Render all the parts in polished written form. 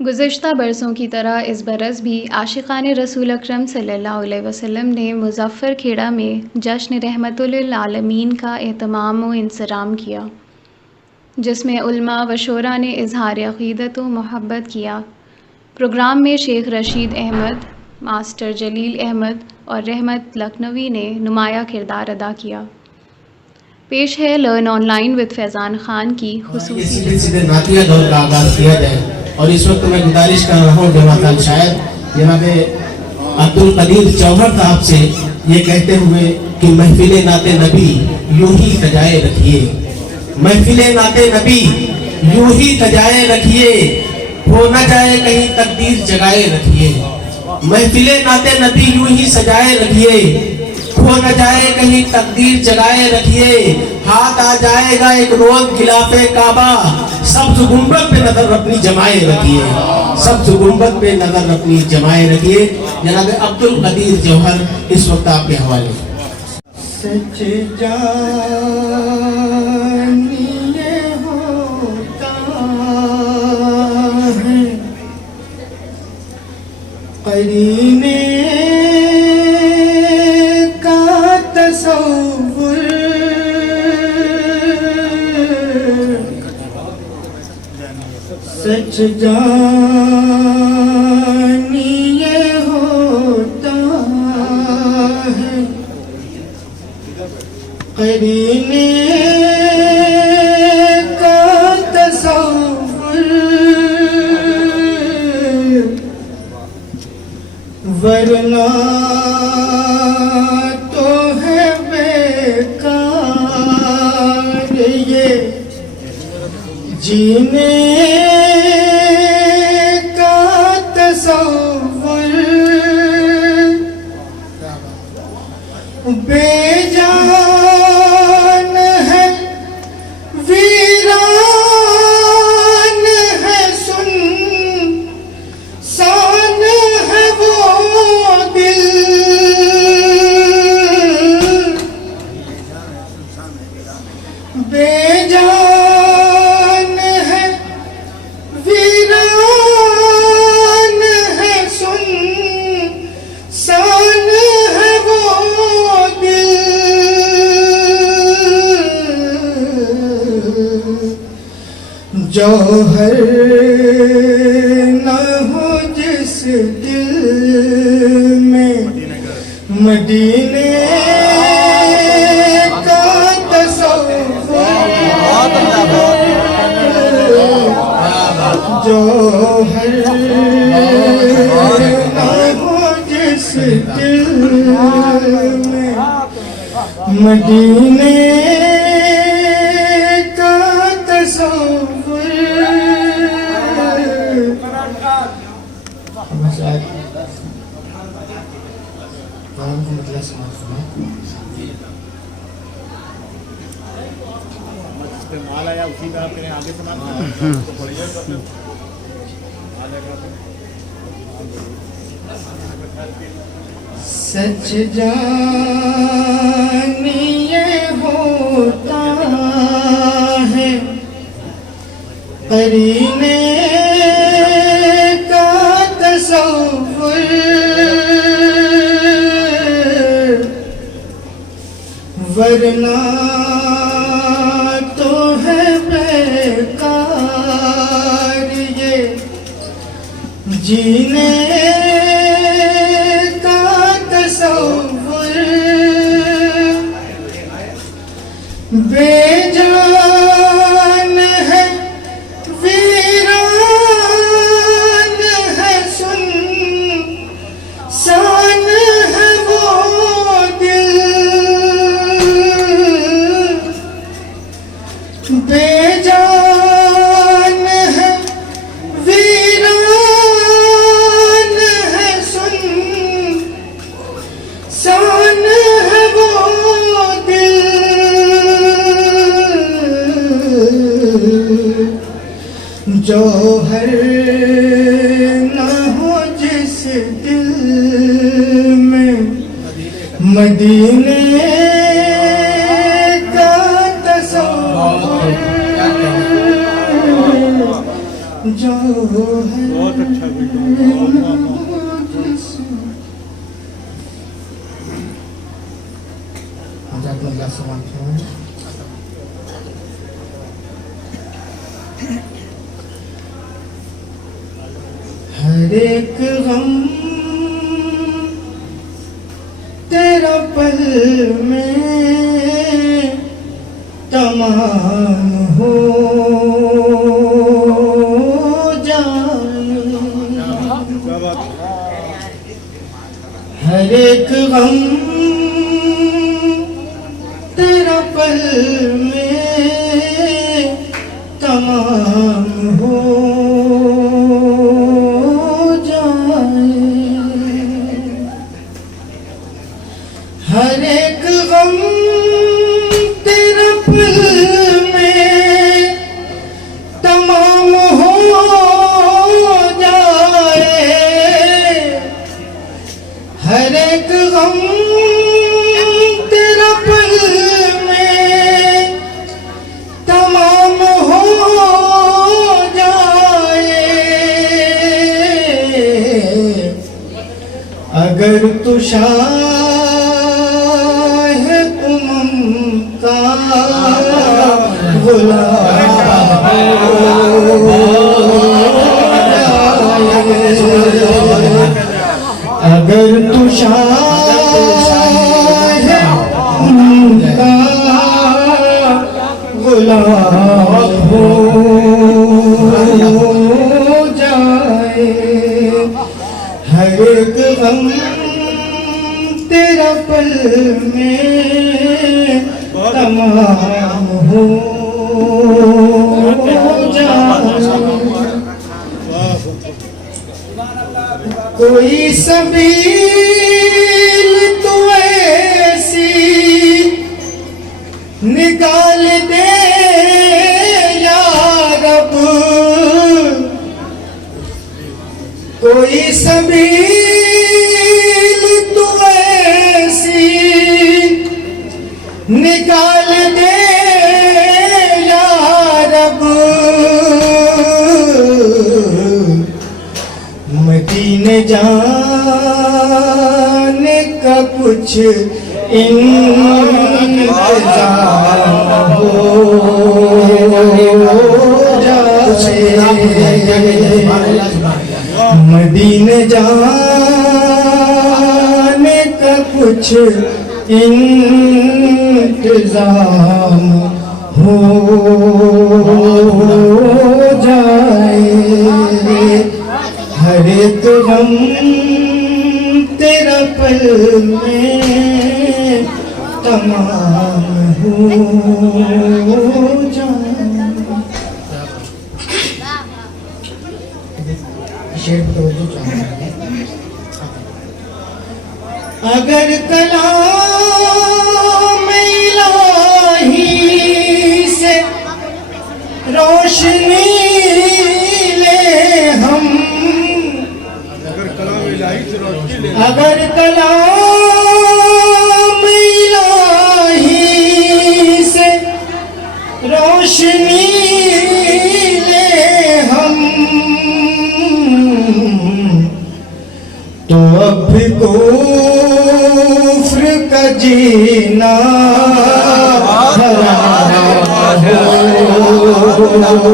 गुज़िश्ता बरसों की तरह इस बरस भी आशिक़ाने रसूल अकरम सल्लल्लाहु अलैहि वसल्लम ने मुज़फ़्फ़र खेड़ा में जश्न रहमतुल लिल आलमीन का एहतमाम व इंसराम किया, जिसमें उलमा व शोरा ने इज़हार अक़ीदत व मोहब्बत किया। प्रोग्राम में शेख रशीद अहमद, मास्टर जलील अहमद और रहमत लखनवी ने नुमाया किरदार अदा किया। पेश है learn online with Faizan Khan की खुसूसी सीधे नातिया दौर का आगाज़ किया जाए। और इस वक्त मैं गुजारिश कर रहा हूँ जमात शायर जनाब अब्दुल कदीर जौहर साहब से ये कहते हुए कि महफिले नाते नबी यूं ही सजाए रखिए, महफिले नाते नबी यूं ही सजाए रखिए, हो न जाए कहीं तकदीर जगाए रखिए। महफिले नाते नबी यूं ही सजाए रखिए, हो न जाए कहीं तकदीर जगाए रखिए। हाथ आ जाएगा एक रोज खिलाफे काबा, सब्ज गुंबद पे नजर अपनी जमाए रखिए, सब्ज गुंबद पे नजर अपनी जमाए रखिए। जनाब अब्दुल कदीर जौहर इस वक्त आपके हवाले। सच जानिए होता है करीने का तसव्वुर, सच जानिए होता है करीने का तसव्वुर, वरना तो है बेकार ये जीने का तसव्वुर। बेजान है वीरान है सुन सान है वो दिल, बेजान है वीरान है सुन सान है वो दिल। जौहर न हो जिस दिल में मदीने का तसव्वुर, जौहर न हो जिस दिल में मदीने का तसव्वुर। माल आया उसी का आपने आगे सुना तो पढ़िए सच जानिए होता है करीने का तसव्वुर, वरना तो है बेकार ये जीने का तसव्वुर। बेजान है वीरान है सुन सान है वो दिल, बेजान है वीरान है सुन सान है वो दिल। जौहर न हो जिस दिल में मदीने का तसव्वुर, जो है बहुत अच्छा अपना गिलास समाप्त हो। हर एक गम तेरा पल में तमाम हो जाए। हर एक गम तेरा पल में तमाम हो हर एक गम तेरा पल में तमाम हो जाए। हर एक गम तेरा पल में तमाम हो जाए। अगर तू अगर तू शाह उनका गुलाम हो जाए। हर एक गम तेरा पल में तमाम हो कोई सबील तो ऐसी निकाल दे या रब। कोई सबील तो ऐसी निकाल दे या रब। मदीने जाने का कुछ इंतजाम हो जाए। मदीने जाने का कुछ इंतजाम हो जाए। हर एक गम तेरा पल में तमाम हो जाए। शेर को अगर कलाम इलाही से रोशनी ले हम। अगर कलाम इलाही से रोशनी ले हम तो अब कुफ्र का जीना हराम हो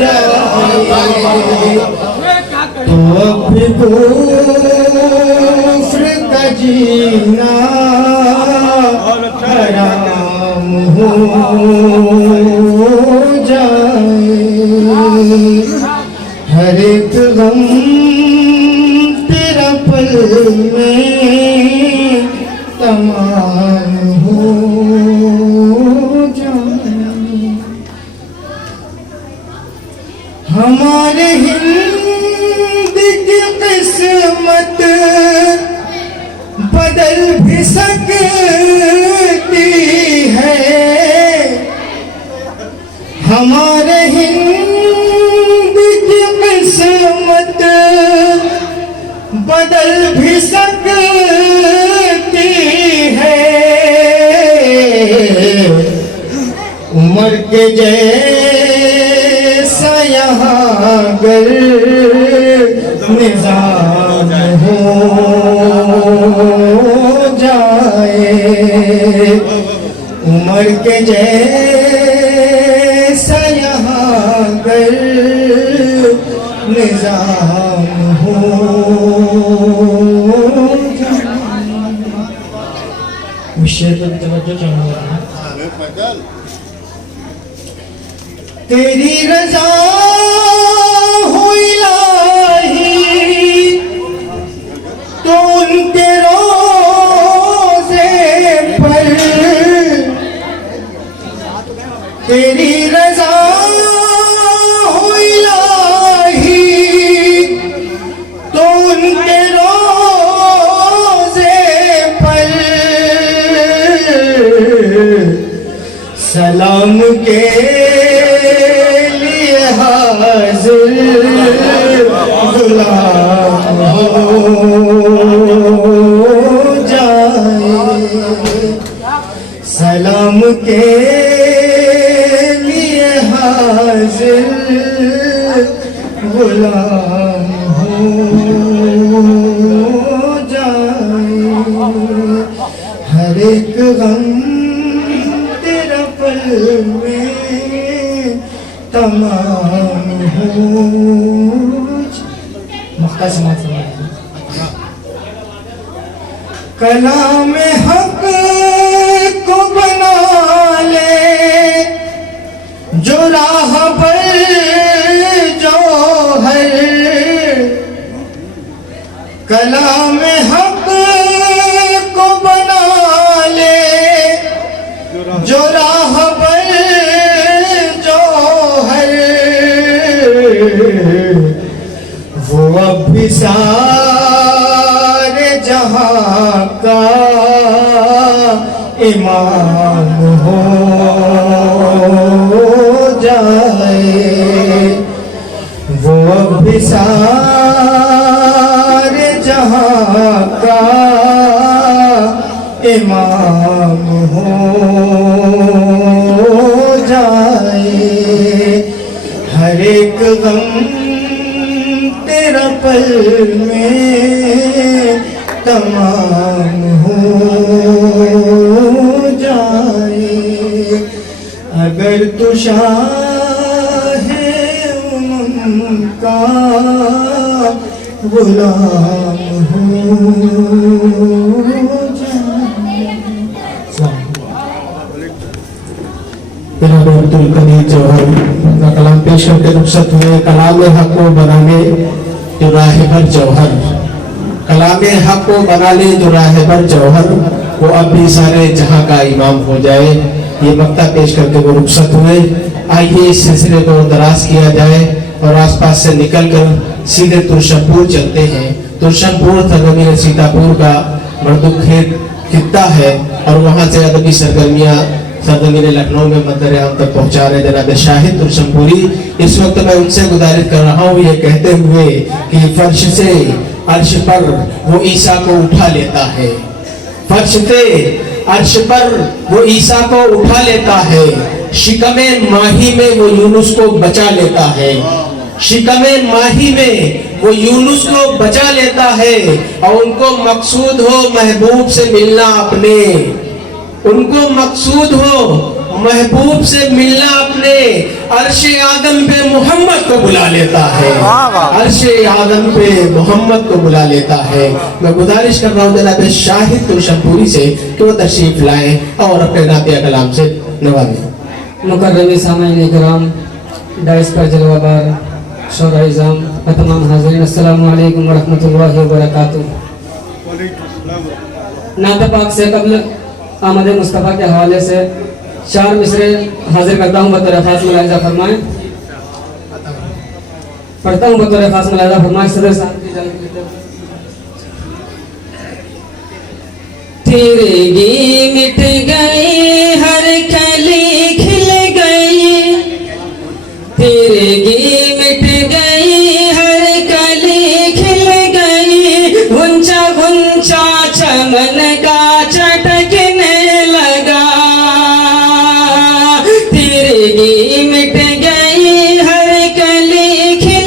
जाए। तो अब कुफ्र का जीना हराम हो जाए। हर एक गम तेरा पल में तमाम हो जाए। हमारे हिंद की किस्मत बदल भी सकती है। हमारे हिंद की किस्मत बदल भी सकती है। उमर के जैसा यहाँ अगर निजाम हो जाए, उमर के जैसा यहाँ अगर निजाम हो जाए। शेर पर तवज्जो चाहूँगा। तेरी रज़ा हो इलाही तो उनके रोज़े पर, तेरी रज़ा हो इलाही तो उनके रोज़े पर सलाम के लिए हाज़िर गुलाम हो जाए, सलाम के लिए हाज़िर गुलाम हो जाए। हर एक गम तेरा पल में तमाम हो जाए। कलाम हक को बना ले जो राह पर जौहर, कलाम हक को बना ले जो राह पर जौहर, वो अब भी सारे जहां का इमाम हो जाए, वो अब भी सारे जहां का इमाम हो जाए। हर एक गम तेरा पल में तमाम हो जाए। अगर तू शाहे उनका गुलाम हो जाए। अब्दुल कदीर जौहर का कलाम पेश करके रुखसत हुए। कलाम हक को बनाने जो राहबर जौहर, कलाम हक को बना ले जो राहबर जौहर, वो अब भी सारे जहां का इमाम हो जाए। ये मक्ता पेश करके वो रुखसत हुए। आइए इस सिलसिले को दराज किया जाए और आसपास से निकलकर सीधे तुरशमपुर चलते हैं। तुरशमपुर सरजमीन सीतापुर का मर्दुखेत खित्ता है और वहाँ से अदबी सरगर्मियाँ सरजमीन लखनऊ में मंदिर हम तक पहुँचा रहे जनाब शाहिद तुरशमपुरी। इस वक्त मैं उनसे गुजारिश कर रहा हूँ ये कहते हुए कि फर्श से अर्श पर वो ईसा को उठा लेता है, फर्श से अर्श पर वो ईसा को उठा लेता है, शिकमे माही में वो यूनुस को बचा लेता है, शिकमे माही में वो यूनुस को बचा लेता है। और उनको मकसूद हो महबूब से मिलना अपने, उनको मकसूद हो महबूब से मिलना अपने, अर्शे आदम पे मोहम्मद को बुला लेता है, अर्शे आदम पे मोहम्मद को बुला लेता है। मैं गुजारिश कर रहा हूँ जनाब शाहिद तुरशमपुरी से कि वो तशरीफ लाएं और अपने नातिया कलाम से नवाजें। मुकर्रमी सामईन इकराम, डाइस पर जलवाबार शोरा इज़ाम व तमाम हाज़रीन, अस्सलामु अलैकुम व रहमतुल्लाहि व बरकातुहू। नात पाक से कबल आमद मुस्तफ़ा के हवाले से 4 मिसरे हाजिर करता हूँ, बतौर खास मुलाहिज़ा फरमाएं। पढ़ता हूँ बतौर खास मुलाहिज़ा फरमाएं। सदर साहब की जानिब तेरेगी मिट गई हर कली खिल गई, तेरेगी मिट गई हर कली खिल गई, गुंचा गुंचा चमन का चटकने लगा, तेरेगी मिट गई हर कली खिल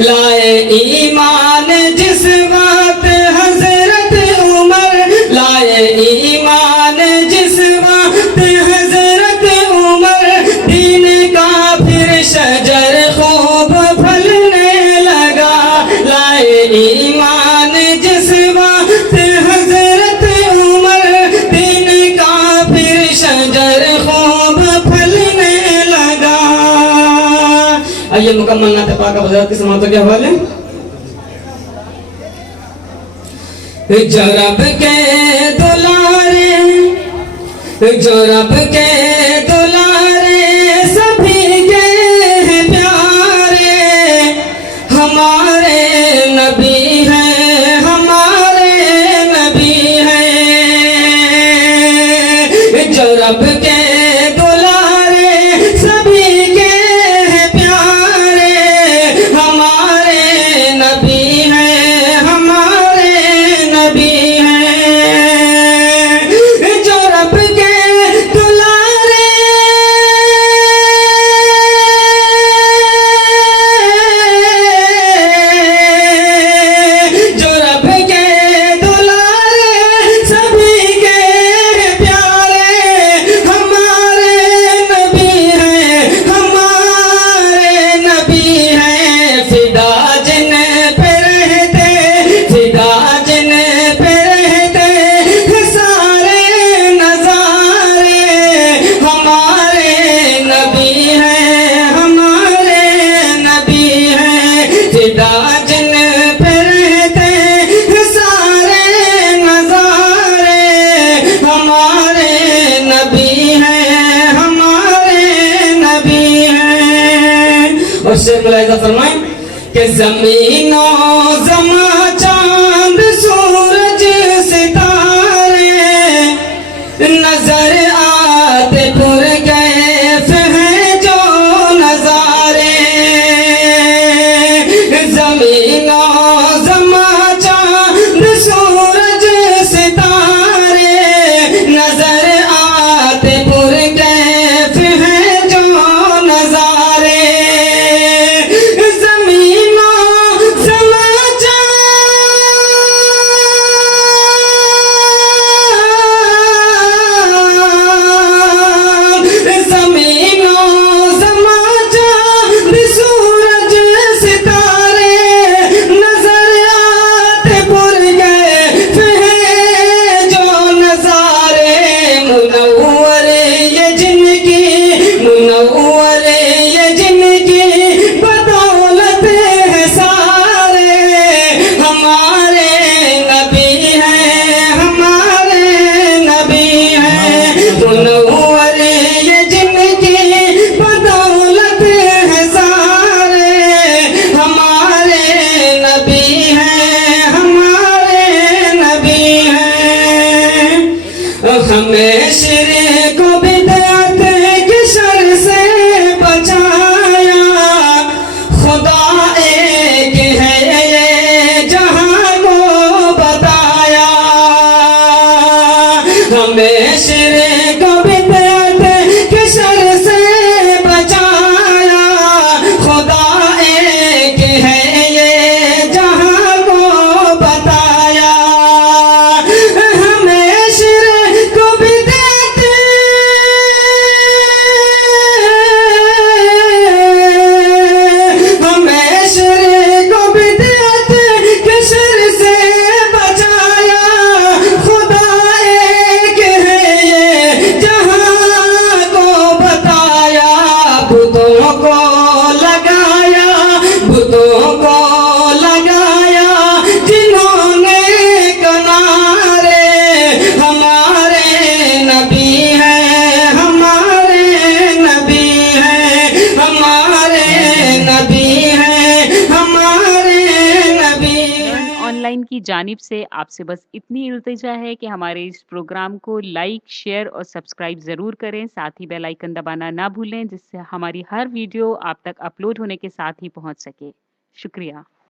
लाए ईमान जिस वक्त हजरत उमर, लाए ईमान जिस वक्त हजरत उमर, दीन का फिर शजर खूब फलने लगा। लाए ईमान जिस वक्त हजरत उमर, दीन का फिर शजर खूब फलने लगा। आइए मुकम्मल नात पाक हज़रत की समाअत के हवाले। जो रब के दुलारे, जो रब के दुलारे, सभी के हैं प्यारे, हमारे नबी हैं, हमारे नबी हैं। जो रब के दुलारे, सभी के हैं प्यारे, हमारे नबी हैं, हमारे नबी हैं। जो रब के दुलारे, जो रब के दुलारे, सभी के प्यारे, हमारे नबी हैं, हमारे नबी हैं। फिदा जिन पे रहते, फिदा जिन पे रहते सारे नजारे, हमारे नबी हैं, हमारे नबी हैं। फिदा जिन पे रहते सारे नजारे, हमारे नबी हैं, हमारे नबी हैं। और शेख मुलाहिजा फरमाएं कि ज़मीनो ज़मा चांद सूरज सितारे नजर आते पुरकैफ हैं जो नजारे। ज़मीनो ज़मा चांद सूरज सितारे नजर आते पुरकैफ हैं जो नजारे। ज़मीनो ज़मा चांद, ज़मीनो ज़मा चांद सूरज सितारे नजर आते पुरकैफ हैं जो नजारे। मुनव्वर ये जिनकी, मुनव्वर ये जिनकी बदौलत है सारे, हमारे नबी हैं, हमारे नबी हैं। मुनव्वर ये जिनकी बदौलत है सारे, हमारे नबी हैं, हमारे नबी हैं। हमें शिर्क को बिदअत के शर से बचाया, खुदा एक है ये जहां को बताया। हमें शिर्क को बिदअत के शर से बचाया, खुदा एक है ये जहां को बताया। हमें शिर्क को बिदअत, हमें शिर्क को बिदअत के शर से बचाया, खुदा एक है ये जहां को बताया। बुतों को लगाया, बुतों को लगाया जिन्होंने किनारे, हमारे नबी हैं, हमारे नबी हैं, हमारे नबी हैं, हमारे नबी हैं। ऑनलाइन की जानिब से आपसे बस इतनी इल्तिजा है कि हमारे इस प्रोग्राम को लाइक, शेयर और सब्सक्राइब ज़रूर करें। साथ ही बेल आइकन दबाना ना भूलें, जिससे हमारी हर वीडियो आप तक अपलोड होने के साथ ही पहुंच सके। शुक्रिया।